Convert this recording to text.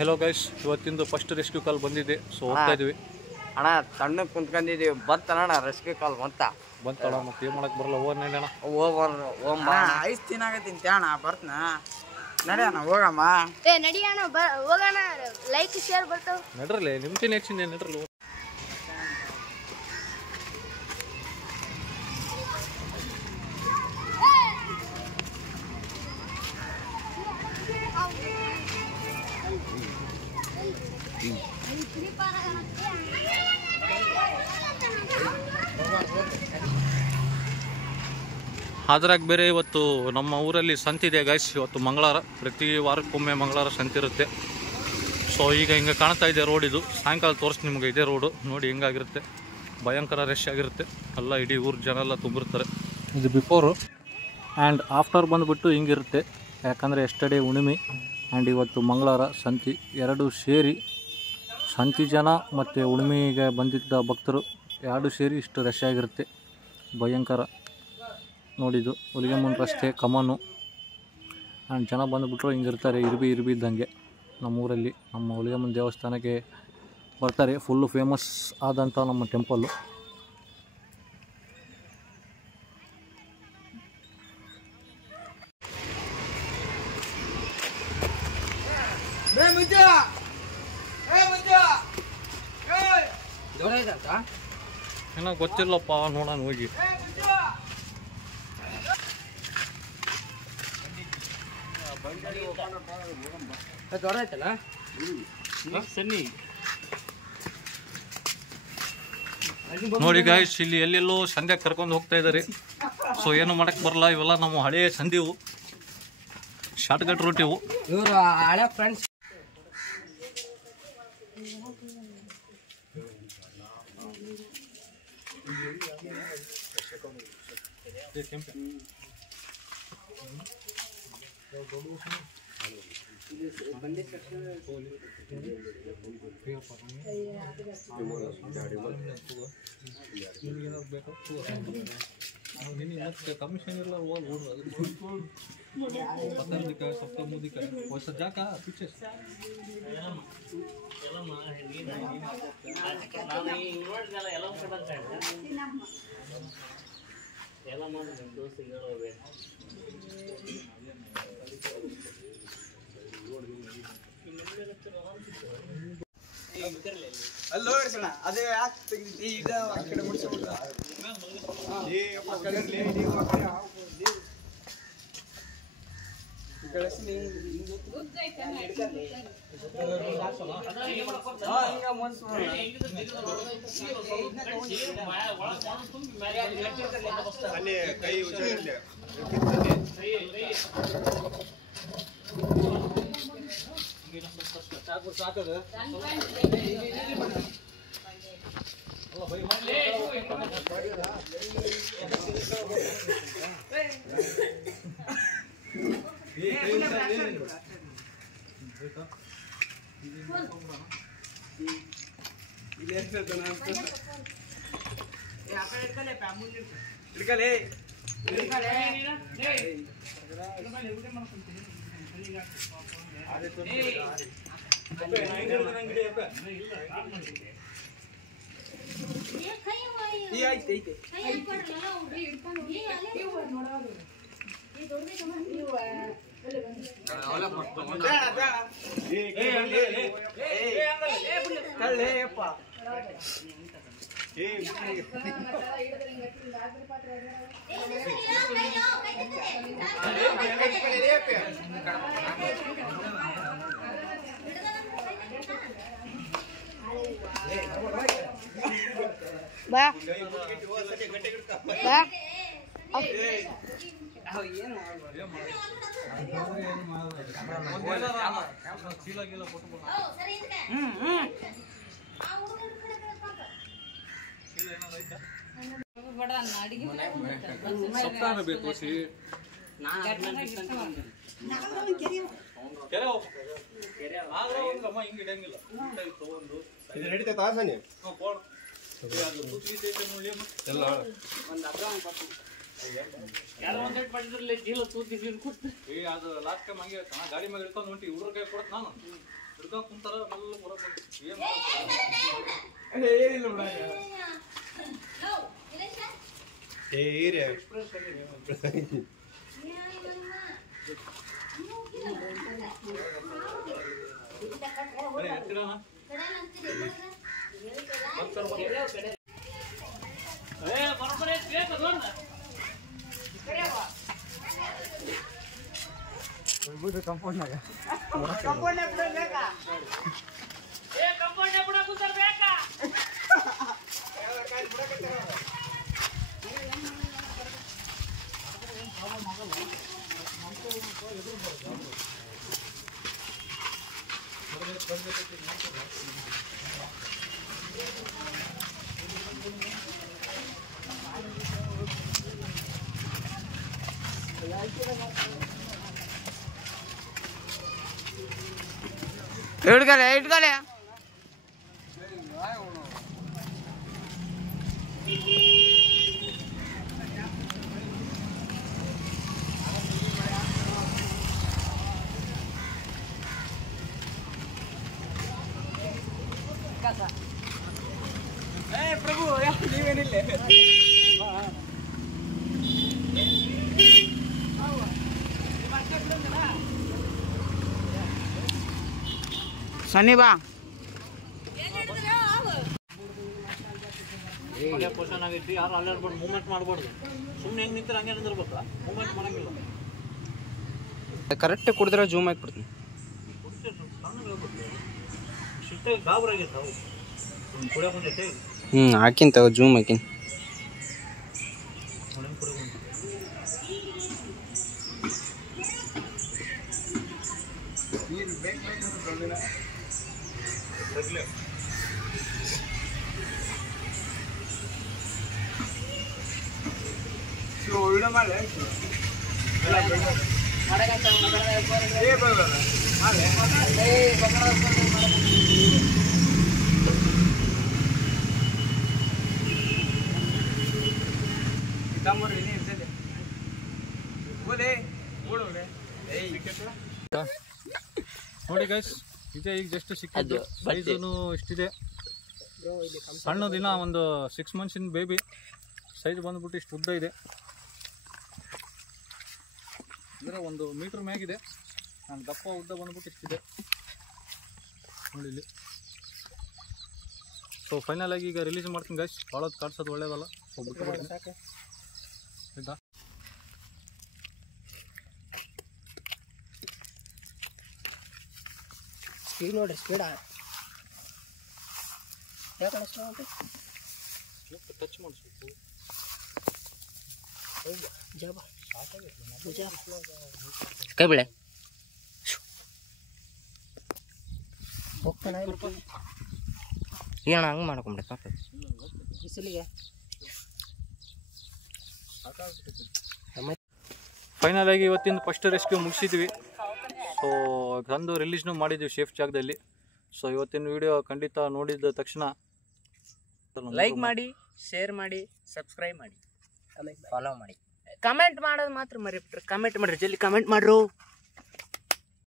Hello guys, ಇವತ್ತಿಂದು first rescue ಕಾಲ್ ಬಂದಿದೆ. So ಹೋಗ್ತಾ ಇದೀವಿ ಅಣ್ಣ. ತಣ್ಣ ಕುಂತ್ಕೊಂಡಿದೀವಿ. ಬಂತಣ್ಣ ರೆಸ್ಕ್ಯೂ ಕಾಲ್ ಬಂತಳ. ಮತ್ತೆ ಏನ್ ಮಾಡಕ್ ಬರಲ್ಲ. ಹೋಗೋಣ ಅಣ್ಣ. ಐಸ್ ತಿನ್ನಾಗತ್ತೀನಿ ಅಣ್ಣ. ಬರ್ತನ ನಡಿ ಅಣ್ಣ, ಹೋಗಮ್ಮ. ನಡಿ ಅಣ್ಣ, ಹೋಗೋಣ. ಲೈಕ್ ಶೇರ್ ಬರ್ತಾವ. ನಡ್ರಲ್ಲ, ನಿಮ್ಕಿನ ಹೆಚ್ಚಿಂದ ನಡ್ರಲ್ಲ. ಅದ್ರಾಗ ಬೇರೆ ಇವತ್ತು ನಮ್ಮ ಊರಲ್ಲಿ ಸಂತಿದೆ ಗೈಸ್. ಇವತ್ತು ಮಂಗಳವಾರ, ಪ್ರತಿ ವಾರಕ್ಕೊಮ್ಮೆ ಮಂಗಳವಾರ ಸಂತಿ ಇರುತ್ತೆ. ಸೊ ಈಗ ಹಿಂಗೆ ಕಾಣ್ತಾ ಇದೆ ರೋಡ್. ಇದು ಸಾಯಂಕಾಲ ತೋರಿಸಿ ನಿಮ್ಗೆ ಇದೆ ರೋಡು. ನೋಡಿ ಹಿಂಗಾಗಿರುತ್ತೆ, ಭಯಂಕರ ರಶ್ ಆಗಿರುತ್ತೆ. ಎಲ್ಲ ಇಡೀ ಊರು ಜನ ಎಲ್ಲ ತುಂಬಿರ್ತಾರೆ. ಇದು ಬಿಫೋರು ಆ್ಯಂಡ್ ಆಫ್ಟರ್ ಬಂದುಬಿಟ್ಟು ಹಿಂಗಿರುತ್ತೆ. ಯಾಕಂದರೆ ಎಸ್ಟರ್ಡೇ ಹುಣ್ಣಿಮೆ ಆ್ಯಂಡ್ ಇವತ್ತು ಮಂಗಳವಾರ ಸಂತಿ ಎರಡು ಸೇರಿ, ಸಂತಿ ಜನ ಮತ್ತು ಹುಣ್ಣಿಮೆಗೆ ಬಂದಿದ್ದ ಭಕ್ತರು ಎರಡು ಸೇರಿ ಇಷ್ಟು ರಶ್ ಆಗಿರುತ್ತೆ. ಭಯಂಕರ. ನೋಡಿದ್ದು ಹುಲಿಗೆಮ್ಮನ ರಸ್ತೆ ಕಮಾನು ಆ್ಯಂಡ್ ಜನ ಬಂದುಬಿಟ್ರು ಹಿಂಗಿರ್ತಾರೆ. ಇರ್ಬಿ ಇದ್ದಂಗೆ ನಮ್ಮೂರಲ್ಲಿ ನಮ್ಮ ಹುಲಿಗೆಮ್ಮನ ದೇವಸ್ಥಾನಕ್ಕೆ ಬರ್ತಾರೆ. ಫುಲ್ಲು ಫೇಮಸ್ ಆದಂಥ ನಮ್ಮ ಟೆಂಪಲ್ಲು. ಏನೋ ಗೊತ್ತಿಲ್ಲಪ್ಪ, ನೋಡೋಣ ಹೋಗಿ. ನೋಡಿ ಗಾಯ್ಸ್, ಇಲ್ಲಿ ಎಲ್ಲೆಲ್ಲೋ ಸಂಧ್ಯಾ ಕರ್ಕೊಂಡು ಹೋಗ್ತಾ ಇದ್ದಾರೆ. ಸೊ ಏನು ಮಾಡಕ್ ಬರಲ್ಲ. ಇವೆಲ್ಲ ನಮ್ಮ ಹಳೆಯ ಸಂಧಿವು, ಶಾರ್ಟ್ಕಟ್ ರೂಟ್ ಇವು. ಇವರು ಹಳೆ ಫ್ರೆಂಡ್ಸ್. ಕಮಿಷನ್ ಇಲ್ಲ ಸಪ್ತ ಮುದಿಕ ಹೊಸ ಜಾಕ ಪಿಕ್ಚರ್ಸ್ ಅಲ್ಲೋ ಅದೇ ಯಾಕೆ ತೆಗಿತಿ ಈಗ ಆ ಕಡೆ ಮುಡ್ಸ್ಬಿಟ್ಟ. ಕೈ ಸಾಕದ ಬಾ ಬಾ ಸಪ್ತಾಹ ಬೇಕು ಸಿ ಹಿಂಗೆ ಇಡಂಗಿಲ್ಲ. ನಡೀತೈತೆ ಆಸನೆ ಅದು ಲಾಸ್ಟ್ ಟೈಮ್ ಹಂಗೆ ಗಾಡಿ ಮೇಲೆ ಇಟ್ಕೊಂಡು ಹೊಂಟಿ ಹುಡುಗರ ಕೈ ಕೊಡತ್ ನಾನು ಇಟ್ಕಲೆ ಪ್ರಭು ನೀವೇನಿಲ್ಲ ಸನ್ನಿ ಬಾ ಪೋಷನ್ ಆಗೈತಿ ಯಾರು ಅಲ್ಲಾಡ್ಬಾರ್ದು ಮೂವ್ಮೆಂಟ್ ಮಾಡ್ಬಾರ್ದು ಸುಮ್ಮನೆ ಹೆಂಗೆ ನಿಂತಾರೆ ಹಂಗೆ ನಿಂದಿರ್ಬೇಕಲ್ಲ ಮೂವ್ಮೆಂಟ್ ಮಾಡಂಗಿಲ್ಲ ಕರೆಕ್ಟ್ ಕುಡಿದ್ರೆ ಜೂಮ್ ಆಗಿಬಿಡ್ತೀನಿ ಸಿಟ್ಟಾಗಿ ಗಾಬರಾಗಿರ್ತಾವೆ ಕುಡಿಯೋ ಬಂದೈತೆ ಹಾಕಿನ್ ತಗೋ ಜೂಮ್ ಹಾಕಿನ್ ನೋಡಿ ಗೈಸ್ ಇದೇ ಈಗ ಜಸ್ಟ್ ಸಿಕ್ಕಿದ್ದು ಸೈಜೂ ಇಷ್ಟಿದೆ ಸಣ್ಣ ದಿನ ಒಂದು 6 ಮಂತ್ಸಿನ ಬೇಬಿ ಸೈಜ್ ಬಂದ್ಬಿಟ್ಟು ಇಷ್ಟು ಉದ್ದ ಇದೆ ಅಂದರೆ 1 ಮೀಟ್ರ್ ಮ್ಯಾಗಿದೆ ನಾನು ದಪ್ಪ ಉದ್ದ ಬಂದ್ಬಿಟ್ಟು ಇಷ್ಟಿದೆ ನೋಡಿ ಇಲ್ಲಿ ಸೊ ಫೈನಲ್ ಆಗಿ ಈಗ ರಿಲೀಸ್ ಮಾಡ್ತೀನಿ ಗೈಸ್ ಭಾಳ ಕಾಡ್ಸೋದು ಒಳ್ಳೇದಲ್ಲ ಸೊ ಬಿಟ್ಟು ಆಯ್ತಾ ಸ್ಪೀಡ್ ನೋಡ್ರಿ ಸ್ಪೀಡ ಟಚ್ ಮಾಡಿಸ್ಬೇಕು ಕೈ ಬಿಳೆ ಏನ ಹಂಗೆ ಮಾಡ್ಕೊಂಬಿಡ ಬಿಸಿಲಿಗೆ ಫೈನಲ್ ಆಗಿ ಇವತ್ತಿನ ಫಸ್ಟ್ ರೆಸ್ಕ್ಯೂ ಮುಗಿಸಿದ್ವಿ ಸೊ ತಂದು ರಿಲೀಸ್ನು ಮಾಡಿದ್ವಿ ಸೇಫ್ ಜಾಗದಲ್ಲಿ ಸೊ ಇವತ್ತಿನ ವಿಡಿಯೋ ಖಂಡಿತ ನೋಡಿದ ತಕ್ಷಣ ಲೈಕ್ ಮಾಡಿ ಶೇರ್ ಮಾಡಿ ಸಬ್ಸ್ಕ್ರೈಬ್ ಮಾಡಿ ಫಾಲೋ ಮಾಡಿ ಕಮೆಂಟ್ ಮಾಡೋದು ಮಾತ್ರ ಮರಿಬಿಟ್ರಿ ಕಮೆಂಟ್ ಮಾಡ್ರಿ ಜಲ್ದಿ ಕಮೆಂಟ್ ಮಾಡ್ರು